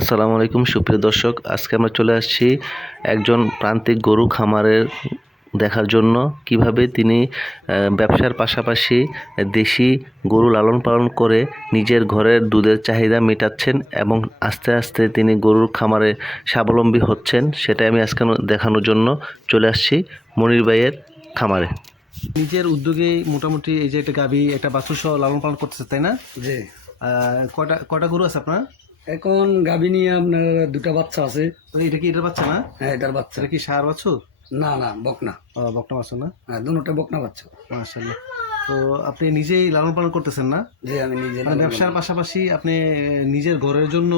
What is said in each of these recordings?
আসসালামু আলাইকুম সুপ্রিয় দর্শক। আজকে আমরা চলে আসছি একজন প্রান্তিক গরু খামারের দেখার জন্য। কীভাবে তিনি ব্যবসার পাশাপাশি দেশি গরু লালন পালন করে নিজের ঘরের দুধের চাহিদা মেটাচ্ছেন এবং আস্তে আস্তে তিনি গরুর খামারে স্বাবলম্বী হচ্ছেন সেটাই আমি আজকে দেখানোর জন্য চলে আসছি মনির ভাইয়ের খামারে। নিজের উদ্যোগেই মোটামুটি এই যে একটা গাভী একটা বাছুর সহ লালন পালন করতেছে তাই না? জি। কটা কটা গরু আছে আপনার? এখন গাভী নিয়ে আপনার দুটা বাচ্চা আছে। এটা কি এটা বাচ্চা না? হ্যাঁ এটার বাচ্চা। এটা কি সার বাছুর? না না বকনা। বকনা বাছুর না? হ্যাঁ দুটা বকনা বাচ্চা। মাশাআল্লাহ। তো আপনি নিজেই লালন পালন করতেছেন না? জি আমি নিজে মানে ব্যবসার পাশাপাশি আপনি নিজের ঘরের জন্য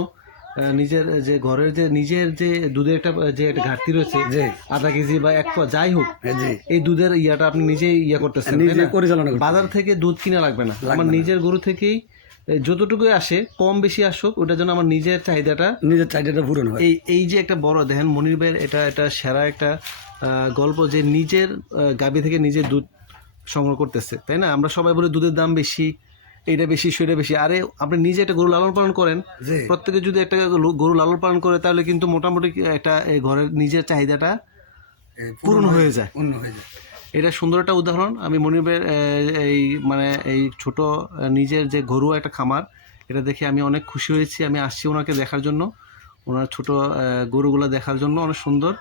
নিজের যে ঘরের যে নিজের যে দুধের একটা যে একটা ঘাটতি রয়েছে যে আধা কেজি বা এক যাই হোক হ্যাঁ, এই দুধের ইয়াটা আপনি নিজেই ইয়া করতেছেন বাজার থেকে দুধ কিনা লাগবে না। আমার নিজের গরু থেকেই এ, যতটুকুই আসে কম বেশি আসুক ওটা যেন আমার নিজের চাহিদাটা নিজের চাহিদাটা পূরণ হয়। এই এই যে একটা বড় দেখেন মনির ভাইয়ের এটা এটা সেরা একটা গল্প যে নিজের গাভী থেকে নিজের দুধ সংগ্রহ করতেছে তাই না? আমরা সবাই বলি দুধের দাম বেশি এটা বেশি সেটা বেশি। আরে আপনি নিজে একটা গরু লালন পালন করেন প্রত্যেকে যদি একটা গরু- লালন পালন করে তাহলে কিন্তু মোটামুটি একটা এই ঘরের নিজের চাহিদাটা পূরণ হয়ে যায়। পূর্ণ হয়ে যায়। এটা সুন্দর একটা উদাহরণ। আমি মনিবের এই মানে এই ছোট নিজের যে গরু একটা খামার এটা দেখে আমি অনেক খুশি হয়েছি। আমি আসছি ওনাকে দেখার জন্য। ওনার ছোট গরুগুলো দেখার জন্য অনেক সুন্দর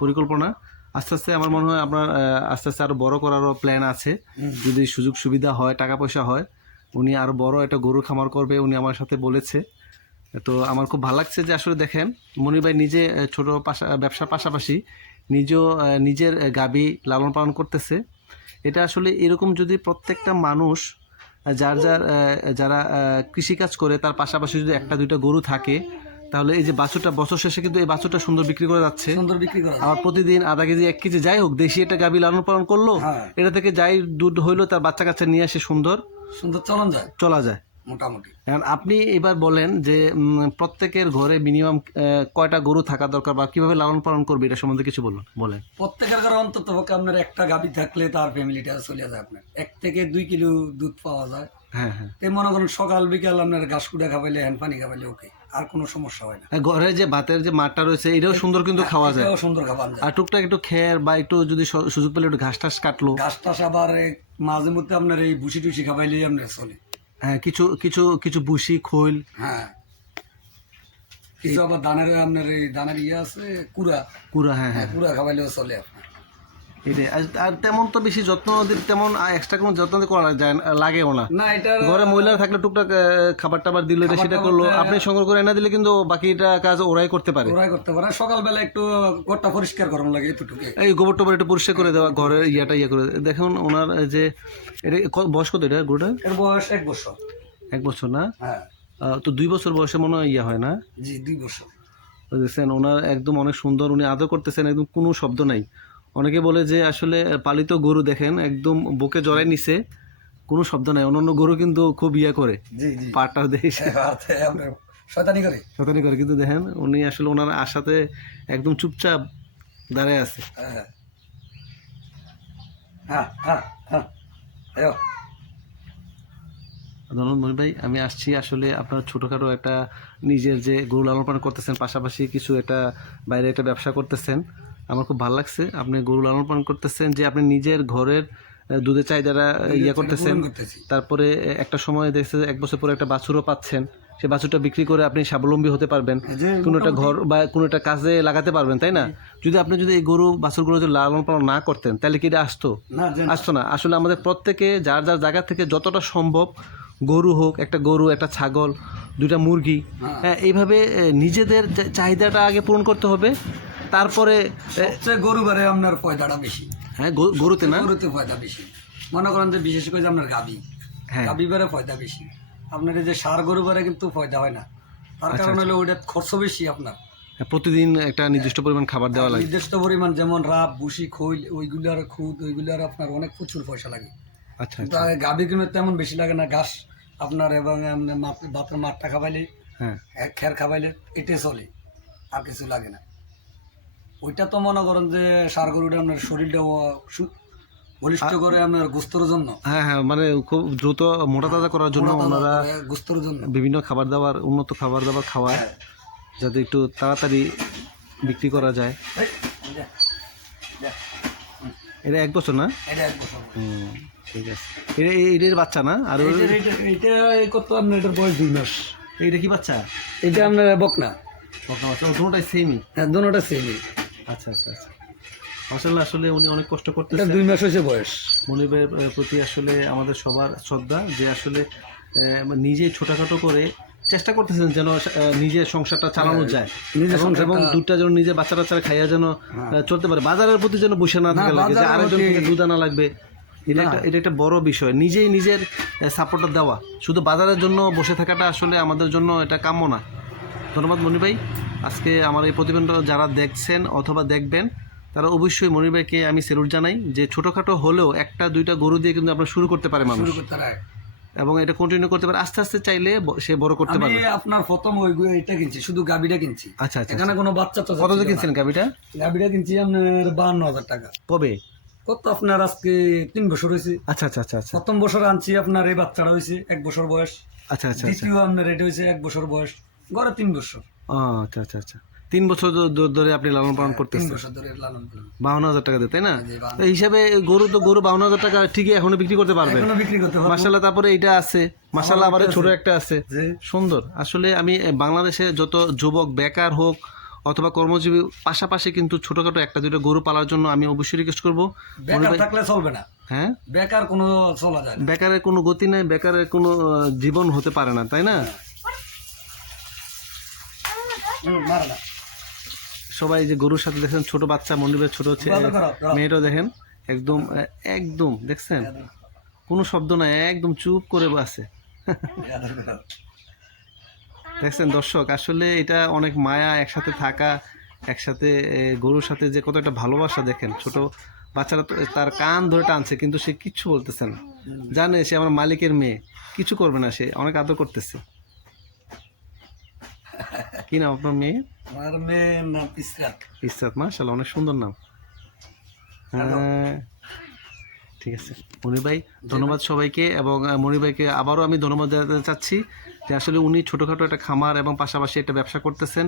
পরিকল্পনা। আস্তে আস্তে আমার মনে হয় আপনার আস্তে আস্তে আরও বড় করারও প্ল্যান আছে। যদি সুযোগ সুবিধা হয় টাকা পয়সা হয় উনি আরও বড় একটা গরু খামার করবে উনি আমার সাথে বলেছে। তো আমার খুব ভালো লাগছে যে আসলে দেখেন মনির ভাই নিজে ছোট পাশা ব্যবসার পাশাপাশি আহ, নিজের গাবি লালন পালন করতেছে। এটা আসলে এরকম যদি প্রত্যেকটা মানুষ যার যার যারা কৃষিকাজ করে তার পাশাপাশি যদি একটা দুইটা গরু থাকে তাহলে এই যে বাছুরটা বছর শেষে কিন্তু এই বাছুরটা সুন্দর বিক্রি করে যাচ্ছে। সুন্দর বিক্রি করা। আবার প্রতিদিন আধা কেজি এক কেজি যাই হোক দেশি একটা গাবি লালন পালন করল হ্যাঁ। এটা থেকে যাই দুধ হইল তার বাচ্চা কাচ্চা নিয়ে আসে সুন্দর। সুন্দর চলন যায়। চলা যায়। মোটামুটি। এখন আপনি এবার বলেন যে প্রত্যেকের ঘরে মিনিমাম কয়টা গরু থাকা দরকার বা কীভাবে লালন পালন করবে এটা সম্বন্ধে কিছু বলুন বলেন। প্রত্যেকের ঘরে অন্তত পক্ষে আপনার একটা গাভী থাকলে তার ফ্যামিলিটা চলে যায় আপনার। এক থেকে দুই কিলো দুধ পাওয়া যায়। হ্যাঁ হ্যাঁ। মনে করেন সকাল বিকাল আপনার ঘাস কুড়া খাবাইলে হ্যান্ড পানি খাবাইলে ওকে আর কোনো সমস্যা হয় না। ঘরে যে ভাতের যে মাঠটা রয়েছে এটাও সুন্দর কিন্তু খাওয়া যায়। সুন্দর খাবার যায়। আর টুকটাক একটু খের বা একটু যদি সুযোগ পেলে একটু ঘাস টাস কাটলো। ঘাস টাস আবার মাঝে মধ্যে আপনার এই ভুসি টুসি খাবাইলেই আপনার চলে। হ্যাঁ কিছু কিছু কিছু বুসি খোল। হ্যাঁ। কিছু আবার দানের আপনার এই দানের ইয়ে আছে কুড়া। কুড়া হ্যাঁ হ্যাঁ। হ্যাঁ কুড়া খাবাইলেও চলে আপনার। এটাই। আর- তেমন তো বেশি যত্ন তেমন এক্সট্রা কোনো যত্ন করা যায় না- লাগেও না। না এটা ঘরে মহিলা থাকলে টুকটাক খাবার টাবার দিল এটা সেটা করল আপনি সংগ্রহ করে এনে দিলে কিন্তু বাকিটা কাজ ওরাই করতে পারে। ওরাই করতে পারে। সকালবেলা একটু ঘরটা পরিষ্কার করানো লাগে এতটুকু এই গোবর টোবর একটু পরিষ্কার করে দেওয়া ঘরের ইয়াটা ইয়ে করে দেখুন ওনার যে এটা বয়স কত এটা গরুটা এর বয়স এক বছর। এক বছর না? হ্যাঁ। তো দুই বছর বয়সে মনে হয় ইয়ে হয় না? জি দুই বছর। দেখছেন ওনার একদম অনেক সুন্দর উনি আদর করতেছেন একদম কোনো শব্দ নাই। অনেকে বলে যে আসলে পালিত গরু দেখেন একদম বুকে জড়াই নিছে কোনো শব্দ নাই। অন্যান্য গরু কিন্তু খুব ইয়ে করে। পাটা দেখে করে। শতানি করে। কিন্তু দেখেন উনি আসলে ওনার আশাতে একদম চুপচাপ দাঁড়ায় আছে। হ্যাঁ হ্যাঁ। হ্যাঁ মনির ভাই আমি আসছি আসলে আপনার ছোটোখাটো একটা নিজের যে গরু লালন পালন করতেছেন পাশাপাশি কিছু একটা বাইরে একটা ব্যবসা করতেছেন। আমার খুব ভালো লাগছে। আপনি গরু লালন পালন করতেছেন যে আপনি নিজের ঘরের দুধের চাহিদাটা ইয়ে করতেছেন। তারপরে একটা সময় দেখছে এক বছর পরে একটা বাছুরও পাচ্ছেন। সেই বাছুরটা বিক্রি করে আপনি স্বাবলম্বী হতে পারবেন। কোনো একটা ঘর বা কোনো একটা কাজে লাগাতে পারবেন তাই না? যদি আপনি যদি এই গরু বাছুরগুলো যদি লালন পালন না করতেন তাহলে কি এটা আসতো? আসতো না। আসলে আমাদের প্রত্যেকে যার যার জায়গা থেকে যতটা সম্ভব গরু হোক একটা গরু একটা ছাগল দুইটা মুরগি হ্যাঁ। হ্যাঁ এইভাবে নিজেদের চাহিদাটা আগে পূরণ করতে হবে। তারপরে গরু বারে আপনার পয়দাটা বেশি। হ্যাঁ গরুতে না? গরুতে পয়দা বেশি। মনে করেন যে বিশেষ করে আপনার গাবি। হ্যাঁ। গাবি বারে পয়দা বেশি। আপনার এই যে সার গরু বারে কিন্তু পয়দা হয় না। তার আচ্ছা, কারণ হলো ওইটা খরচ বেশি আপনার। হ্যাঁ, প্রতিদিন একটা নির্দিষ্ট পরিমাণ খাবার দেওয়া লাগে। নির্দিষ্ট পরিমাণ যেমন রাব বুসি খৈল ওইগুলার খুদ ওইগুলার আপনার অনেক প্রচুর পয়সা লাগে। আচ্ছা আচ্ছা। গাভী কিন্তু তেমন বেশি লাগে না। ঘাস আপনার এবং মাঠ- মাঠটা খাবাইলে হ্যাঁ। খের খাবাইলে এটে চলে। আর কিছু লাগে না। ওইটা তো মনে করেন যে সার গরুটা আপনার শরীরটা বলিষ্ঠ করে আপনার গুস্তর জন্য। হ্যাঁ হ্যাঁ মানে খুব দ্রুত মোটা তাজা করার জন্য ওনারা গুস্তর জন্য। বিভিন্ন খাবার দাবার উন্নত খাবার দাবার খাওয়ায় যাতে একটু তাড়াতাড়ি বিক্রি করা যায়। এটা এক বছর না? এটা এক বছর। ঠিক আছে। এটা এটার বাচ্চা না? আর এই কত আপনার এটার বয়স দুই মাস? এইটা কি বাচ্চা? এটা আপনার বকনা। বকনা বাচ্চা দুটোটাই সেমই হ্যাঁ দোনোটা সেমই আচ্ছা আচ্ছা আচ্ছা। আসলে আসলে উনি অনেক কষ্ট করতেছেন। দুই মাস হয়েছে বয়স। মনিবের প্রতি আসলে আমাদের সবার শ্রদ্ধা যে আসলে নিজে ছোটখাটো করে চেষ্টা করতেছেন যেন নিজের সংসারটা চালানো যায়। নিজের এবং- দুধটা যেন নিজে বাচ্চা টাচ্চারা খাইয়া যেন চলতে পারে। বাজারের প্রতি যেন বসে না থাকা লাগে যে আরেকজন দুধ আনা লাগবে। এটা একটা এটা একটা বড় বিষয়। নিজেই নিজের সাপোর্টটা দেওয়া। শুধু বাজারের জন্য বসে থাকাটা আসলে আমাদের জন্য এটা কাম্য না। ধন্যবাদ মনি ভাই। আজকে আমার এই প্রতিবেদনটা যারা দেখছেন অথবা দেখবেন তারা অবশ্যই মনি ভাইকে আমি সেলুট জানাই যে ছোটোখাটো হলেও একটা দুইটা গরু দিয়ে কিন্তু আপনার শুরু করতে পারে মানুষ। শুরু করতে রাখ এবং এটা কন্টিনিউ করতে পারে আস্তে আস্তে চাইলে সে বড় করতে আমি পারবে। আপনার প্রথম ওই এটা কিনছি শুধু গাবিটা কিনছি। আচ্ছা আচ্ছা এখানে কোনো বাচ্চা তো কত দিয়ে কিনছেন গাবিটা গাবিটা কিনছি আপনার বাহান্ন হাজার টাকা। কবে? কত আপনার আজকে তিন বছর হয়েছে। আচ্ছা আচ্ছা আচ্ছা আচ্ছা। প্রথম বছর আনছি আপনার এই বাচ্চাটা হয়েছে এক বছর বয়স। আচ্ছা আচ্ছা আচ্ছা। দ্বিতীয় আপনার এটা হয়েছে এক বছর বয়স। গড়ে তিন বছর। আচ্ছা আচ্ছা আচ্ছা। তিন বছর ধরে আপনি লালন পালন করতেছেন। বাউন্ন হাজার টাকা দিয়ে তাই না? এই হিসাবে গরু তো গরু বাউন্ন হাজার টাকা ঠিকই এখনও বিক্রি করতে পারবে বিক্রি করতে মাসাল্লাহ তারপরে এইটা আছে। মাসাল্লাহ আবার ছোট একটা আছে। সুন্দর। আসলে আমি বাংলাদেশে যত যুবক বেকার হোক অথবা কর্মজীবী পাশাপাশি কিন্তু ছোটখাটো একটা দুটো গরু পালার জন্য আমি অবশ্যই রিকোয়েস্ট করব। থাকলে চলবে না। হ্যাঁ? বেকার কোনো চলা যায় বেকারের কোনো গতি নেই বেকারের কোনো জীবন হতে পারে না তাই না? না সবাই যে গরুর সাথে দেখেন ছোট বাচ্চা মন্দিরের ছোট হচ্ছে। মেয়েটাও দেখেন একদম একদম দেখছেন? কোনো শব্দ নাই একদম চুপ করে আছে দেখছেন দর্শক আসলে এটা অনেক মায়া একসাথে থাকা একসাথে গরুর সাথে যে কত একটা ভালোবাসা দেখেন। ছোট বাচ্চারা তো তার কান ধরে টানছে কিন্তু সে কিচ্ছু বলতেছে না। জানে সে আমার মালিকের মেয়ে কিছু করবে না সে অনেক আদর করতেছে। কি নাম আপনার মেয়ে আমার মেয়ের নাম ইসরাত। ইসরাত মাশাল্লাহ অনেক সুন্দর নাম। হ্যাঁ ঠিক আছে। মনি ভাই ধন্যবাদ সবাইকে এবং আহ, মনি ভাইকে আবারও আমি ধন্যবাদ জানাতে চাচ্ছি যে আসলে উনি ছোটোখাটো একটা খামার এবং পাশাপাশি একটা ব্যবসা করতেছেন।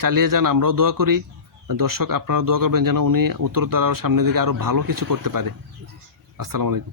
চালিয়ে যান আমরাও দোয়া করি। দর্শক আপনারা দোয়া করবেন যেন উনি উত্তরোত্তর আরও সামনের দিকে আরও ভালো কিছু করতে পারে। আসসালামু আলাইকুম।